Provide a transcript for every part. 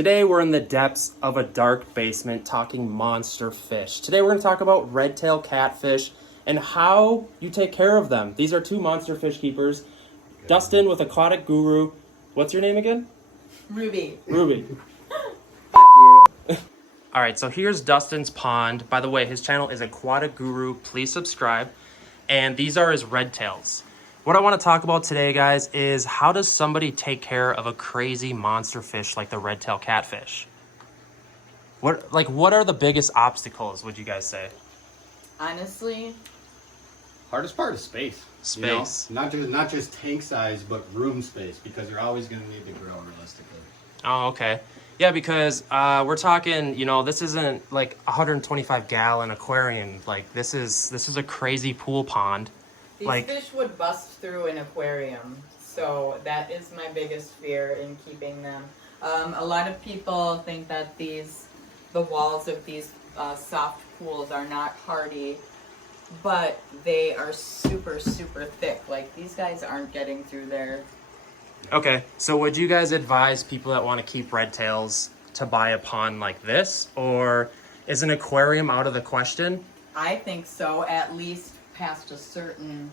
Today we're in the depths of a dark basement talking monster fish. Today we're going to talk about redtail catfish and how you take care of them. These are two monster fish keepers. Dustin with Aquatic Guru. What's your name again? Ruby. Ruby. All right, so here's Dustin's pond. By the way, his channel is Aquatic Guru. Please subscribe. And these are his redtails. What I want to talk about today, guys, is how does somebody take care of a crazy monster fish like the redtail catfish? What are the biggest obstacles, would you guys say? Honestly, hardest part is space. Space. You know? Not just tank size, but room space, because you're always going to need to grow realistically. Oh, okay. Yeah, because we're talking, this isn't like a 125-gallon aquarium. Like this is a crazy pool pond. these fish would bust through an aquarium, so that is my biggest fear in keeping them. A lot of people think that the walls of these soft pools are not hardy, but they are super, super thick. Like, these guys aren't getting through there. Okay, so would you guys advise people that want to keep redtails to buy a pond like this, or is an aquarium out of the question? I think so, at least past a certain...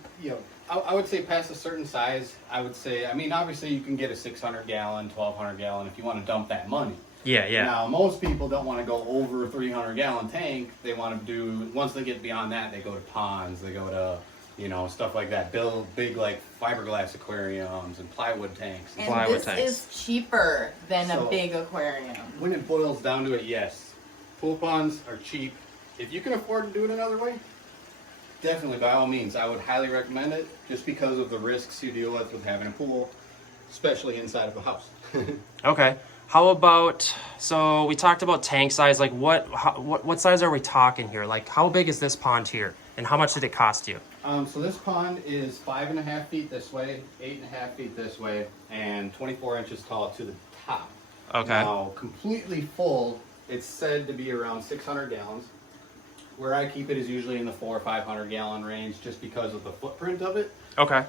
I would say past a certain size, I would say, obviously you can get a 600-gallon, 1,200-gallon if you want to dump that money. Yeah. Now, most people don't want to go over a 300-gallon tank. They want to do, once they get beyond that, they go to ponds, they go to, stuff like that. Build big, like, fiberglass aquariums and plywood tanks. And this is cheaper than a big aquarium. When it boils down to it, yes. Pool ponds are cheap. If you can afford to do it another way, definitely, by all means, I would highly recommend it, just because of the risks you deal with having a pool, especially inside of a house. Okay. How about, so we talked about tank size, like what size are we talking here? Like, how big is this pond here, and how much did it cost you? So this pond is 5.5 feet this way, 8.5 feet this way, and 24 inches tall to the top. Okay. Now, completely full, it's said to be around 600 gallons. Where I keep it is usually in the 400 or 500 gallon range, just because of the footprint of it. Okay.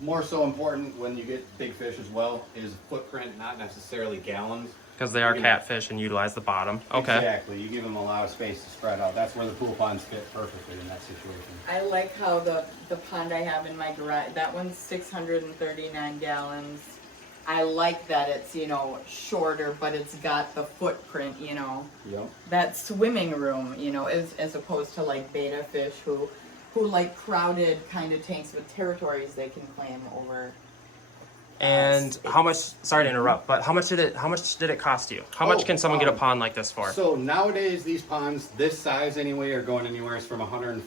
More so important when you get big fish as well is footprint, not necessarily gallons. Because they are catfish and utilize the bottom. Okay. Exactly. You give them a lot of space to spread out. That's where the pool ponds fit perfectly in that situation. I like how the pond I have in my garage, that one's 639 gallons. I like that it's, shorter, but it's got the footprint, Yep. that swimming room, as opposed to like beta fish who like crowded kind of tanks with territories they can claim over. And how much? Sorry to interrupt, but how much did it cost you? How much can someone get a pond like this for? So nowadays, these ponds, this size anyway, are going anywhere from $150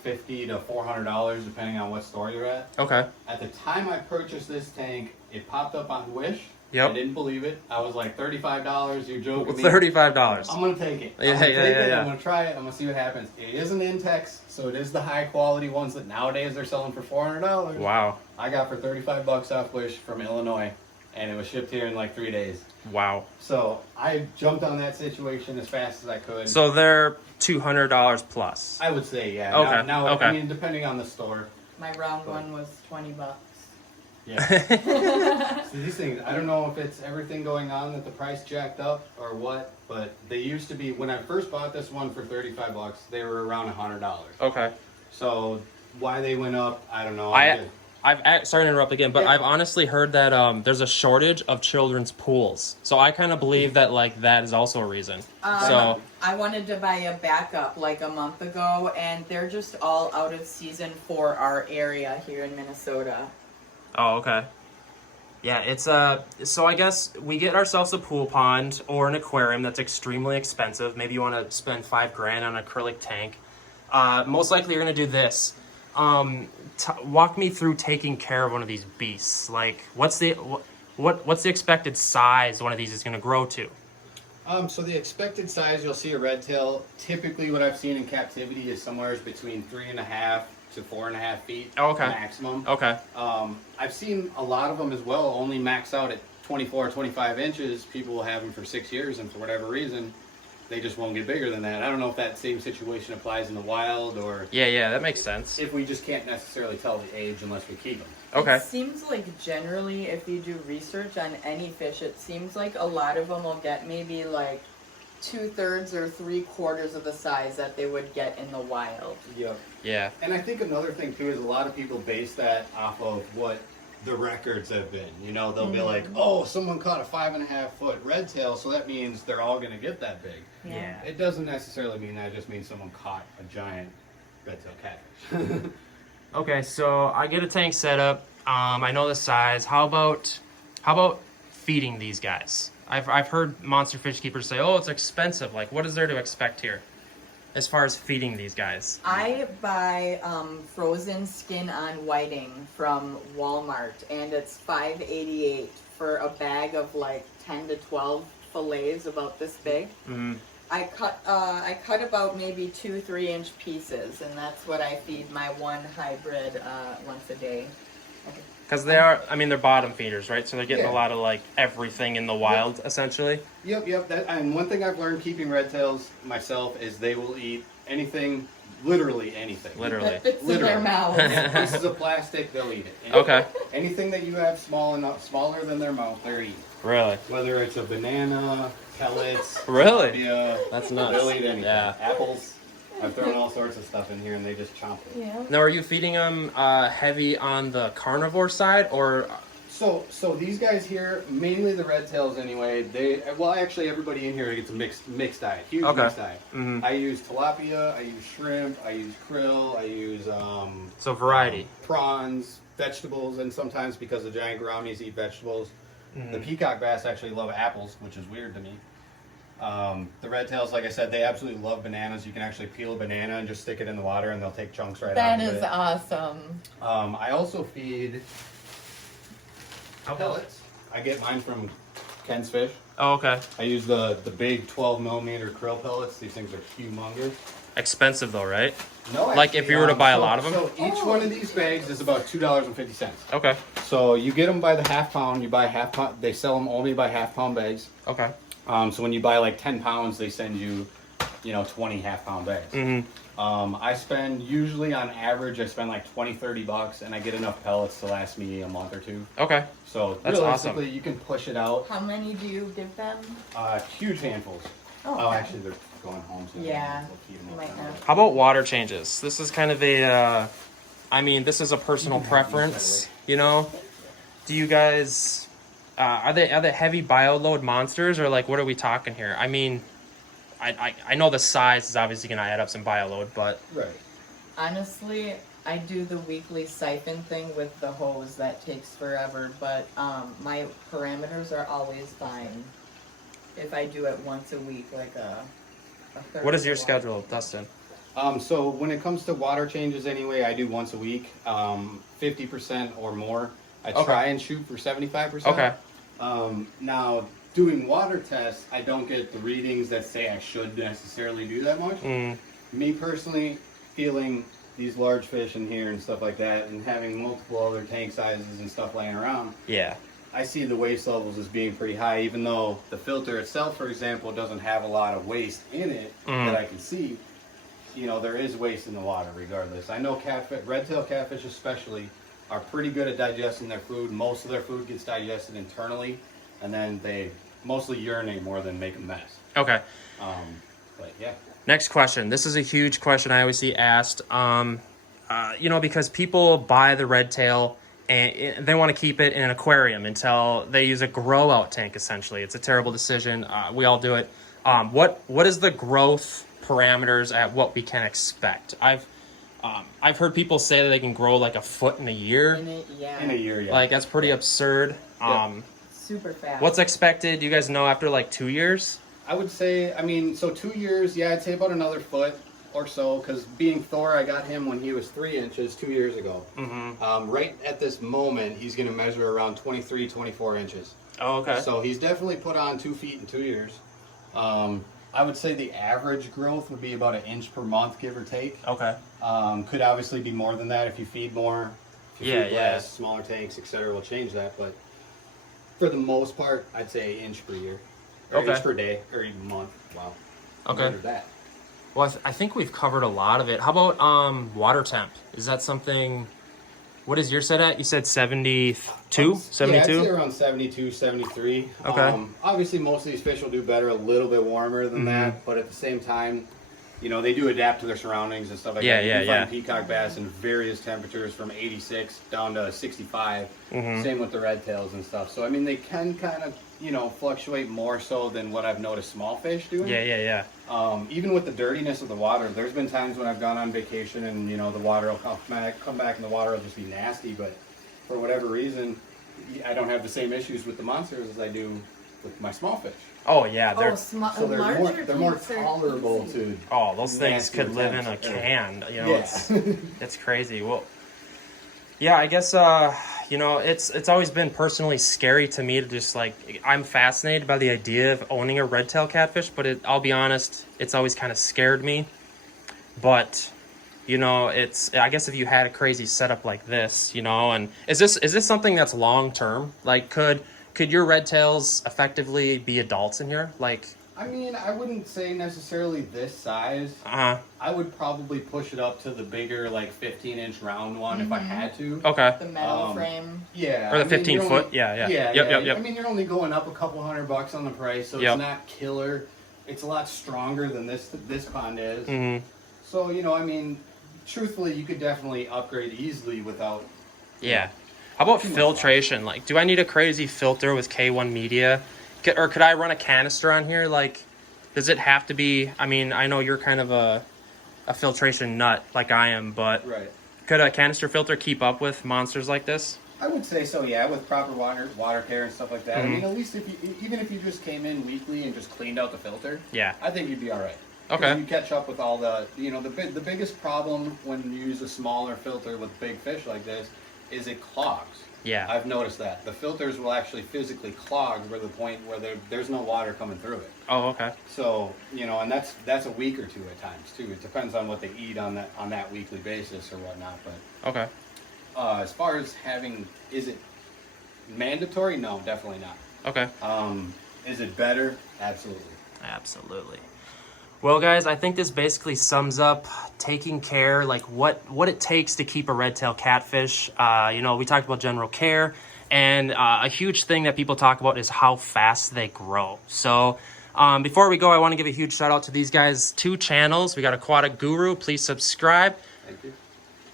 to $400, depending on what store you're at. Okay. At the time I purchased this tank, it popped up on Wish. Yep. I didn't believe it. I was like, $35. You're joking me. $35. I'm gonna take it. Yeah. I'm gonna try it. I'm gonna see what happens. It is an Intex, so it is the high quality ones that nowadays they're selling for $400. Wow. I got for $35 off Wish from Illinois, and it was shipped here in like 3 days. Wow. So I jumped on that situation as fast as I could. So they're $200 plus. I would say, yeah. Okay. Now, Okay. Depending on the store. My round one was $20. Yeah. So these things, I don't know if it's everything going on that the price jacked up or what, but they used to be, when I first bought this one for $35, they were around $100. Okay. So why they went up, I don't know. Sorry to interrupt again, but Yeah. I've honestly heard that there's a shortage of children's pools. So I kind of believe that that is also a reason. So I wanted to buy a backup like a month ago, and they're just all out of season for our area here in Minnesota. Oh, okay. Yeah, it's so I guess we get ourselves a pool pond or an aquarium that's extremely expensive. Maybe you want to spend $5,000 on an acrylic tank. Most likely you're gonna do this. Walk me through taking care of one of these beasts. Like, what's the expected size one of these is gonna grow to? So the expected size you'll see a redtail, typically what I've seen in captivity is somewhere between 3.5 to 4.5 feet. Oh, okay. Maximum. Okay. I've seen a lot of them as well only max out at 24, 25 inches. People will have them for 6 years, and for whatever reason, they just won't get bigger than that. I don't know if that same situation applies in the wild or Yeah, that makes sense. if we just can't necessarily tell the age unless we keep them. Okay. It seems like generally, if you do research on any fish, it seems like a lot of them will get maybe like 2/3 or 3/4 of the size that they would get in the wild. Yep. Yeah. And I think another thing too is a lot of people base that off of what the records have been. You know, they'll be like, oh, someone caught a 5.5 foot redtail, so that means they're all going to get that big. Yeah. It doesn't necessarily mean that. It just means someone caught a giant redtail catfish. Okay, so I get a tank set up. I know the size. How about feeding these guys? I've heard monster fish keepers say, "Oh, it's expensive." Like, what is there to expect here, as far as feeding these guys? I buy frozen skin on whiting from Walmart, and it's $5.88 for a bag of like 10 to 12 fillets about this big. Mm-hmm. I cut about maybe 2-3 inch pieces, and that's what I feed my one hybrid once a day. Okay. Because they're bottom feeders, right? So they're getting Yeah. a lot of like everything in the wild, essentially. Yep. And one thing I've learned keeping redtails myself is they will eat anything, literally anything. Literally. That fits in their mouths. Pieces of plastic, they'll eat it. Okay. Anything that you have smaller than their mouth, they're eating. Really? Whether it's a banana, pellets, Really? tilapia, That's nuts. they'll eat anything. Yeah. Apples. I've thrown all sorts of stuff in here and they just chomp it. Yeah. Now, are you feeding them heavy on the carnivore side, or? So these guys here, mainly the redtails anyway, actually everybody in here gets a mixed diet, huge Okay. mixed diet. Mhm. I use tilapia, I use shrimp, I use krill, I use So variety. prawns, vegetables, and sometimes because the giant gouramis eat vegetables. Mhm. The peacock bass actually love apples, which is weird to me. The redtails, like I said, they absolutely love bananas. You can actually peel a banana and just stick it in the water and they'll take chunks right out That of is it. awesome. I also feed pellets. I get mine from Ken's Fish. Oh, okay. I use the big 12 millimeter krill pellets. These things are humongous. Expensive though, right? No, Like, if you were to buy a lot of them? So each one of these bags is about $2.50. Okay. So you get them by the half pound. You buy half pound. They sell them only by half pound bags. Okay. So when you buy like 10 pounds, they send you, 20 half pound bags. Mm-hmm. I spend usually on average, I spend like $20-$30, and I get enough pellets to last me a month or two. Okay. So That's realistically, awesome. you can push it out. How many do you give them? Huge handfuls. Oh, okay. Actually, they're going home. So Yeah, we'll keep them you up might now. not. How about water changes? This is kind of a, this is a personal You can have these, by the preference, Do you guys, are they heavy bio-load monsters, or like, what are we talking here? I mean, I know the size is obviously going to add up some bio-load, but... Right. Honestly, I do the weekly siphon thing with the hose. That takes forever, but my parameters are always fine. If I do it once a week, like a third What is of your the water. schedule, Dustin? So when it comes to water changes anyway, I do once a week, 50% or more. I Okay. try and shoot for 75%. Okay. Now, doing water tests, I don't get the readings that say I should necessarily do that much. Mm, Me personally, feeling these large fish in here and stuff like that, and having multiple other tank sizes and stuff laying around, yeah. I see the waste levels as being pretty high, even though the filter itself, for example, doesn't have a lot of waste in it that I can see. There is waste in the water regardless. I know redtail catfish especially, are pretty good at digesting their food. Most of their food gets digested internally, and then they mostly urinate more than make a mess. Okay. But yeah. Next question. This is a huge question I always see asked. Because people buy the redtail and they want to keep it in an aquarium until they use a grow out tank. Essentially, it's a terrible decision. We all do it. What is the growth parameters at what we can expect? I've heard people say that they can grow like a foot in a year. In a, yeah. In a year, yeah. Like, that's pretty absurd. Super fast. What's expected? Do you guys know after like 2 years? I would say, so 2 years, yeah, I'd say about another foot or so, because being Thor, I got him when he was 3 inches 2 years ago. Mm-hmm. Right at this moment, he's going to measure around 23, 24 inches. Oh, okay. So he's definitely put on 2 feet in 2 years. I would say the average growth would be about 1 inch per month, give or take. Okay. Could obviously be more than that if you feed more. If you Yeah, feed yeah. less, smaller tanks, etc. will change that, but for the most part, I'd say 1 inch per year. Or Okay. inch per day, or even month. Wow. Okay. Murdered that. Well, I think we've covered a lot of it. How about water temp? Is that something? What is your set at? You said 72? 72? Yeah, I'd say around 72, 73. Okay. Obviously, most of these fish will do better a little bit warmer than that, but at the same time, you know, they do adapt to their surroundings and stuff like that. You can find peacock bass in various temperatures from 86 down to 65. Same with the red tails and stuff. So, I mean, they can kind of, you know, fluctuate more so than what I've noticed small fish doing. Yeah. Even with the dirtiness of the water, there's been times when I've gone on vacation and, you know, the water will come back and the water will just be nasty. But for whatever reason, I don't have the same issues with the monsters as I do with my small fish. Oh yeah, they're they're more tolerable to. Oh, those things could live in a can. You know, it's crazy. Well, yeah, I guess you know, it's always been personally scary to me to just like, I'm fascinated by the idea of owning a redtail catfish, but I'll be honest, it's always kind of scared me. But you know, I guess if you had a crazy setup like this, you know, and is this something that's long term? Like, could your red tails effectively be adults in here? Like, I mean, I wouldn't say necessarily this size. I would probably push it up to the bigger, like 15-inch round one if I had to. Okay. The metal frame. Yeah. Or the 15 foot. Yeah. Yep. I mean, you're only going up a couple $100 on the price, so it's not killer. It's a lot stronger than this pond is. So, you know, I mean, truthfully, you could definitely upgrade easily without. Yeah. How about filtration? Like, do I need a crazy filter with K1 media? Or could I run a canister on here? Like, does it have to be... I mean, I know you're kind of a filtration nut like I am, but could a canister filter keep up with monsters like this? I would say so, yeah, with proper water care and stuff like that. I mean, at least even if you just came in weekly and just cleaned out the filter, I think you'd be all right. Okay. You catch up with all the, you know, the biggest problem when you use a smaller filter with big fish like this is it clogs. Yeah. I've noticed that. The filters will actually physically clog to the point where there's no water coming through it. Oh, okay. So, you know, and that's a week or two at times too. It depends on what they eat on that weekly basis or whatnot. But okay. As far as is it mandatory? No, definitely not. Okay. Is it better? Absolutely. Absolutely. Well, guys, I think this basically sums up taking care, like what it takes to keep a redtail catfish. You know, we talked about general care, and a huge thing that people talk about is how fast they grow. So before we go, I want to give a huge shout out to these guys' 2 channels. We got Aquatic Guru. Please subscribe. Thank you.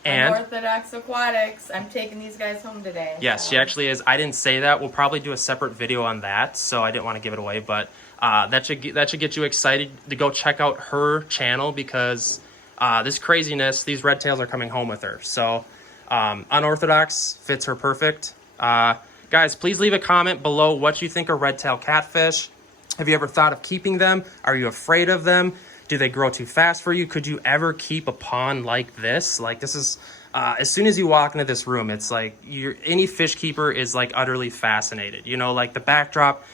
And Unorthodox Aquatics. I'm taking these guys home today. Yes, she actually is. I didn't say that. We'll probably do a separate video on that, so I didn't want to give it away, but that should get you excited to go check out her channel, because this craziness, these red tails are coming home with her. So Unorthodox fits her perfect. Guys, please leave a comment below what you think of redtail catfish. Have you ever thought of keeping them? Are you afraid of them? Do they grow too fast for you? Could you ever keep a pond like this? Like, this is as soon as you walk into this room, it's like any fish keeper is like utterly fascinated. You know, like the backdrop.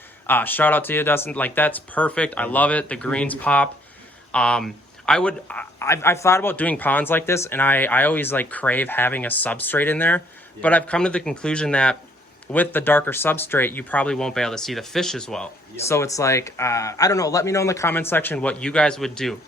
Shout out to you, Dustin. Like, that's perfect. I love it. The greens pop. I've thought about doing ponds like this, and I always like crave having a substrate in there. Yeah. But I've come to the conclusion that with the darker substrate, you probably won't be able to see the fish as well. Yep. So it's like, I don't know. Let me know in the comment section what you guys would do.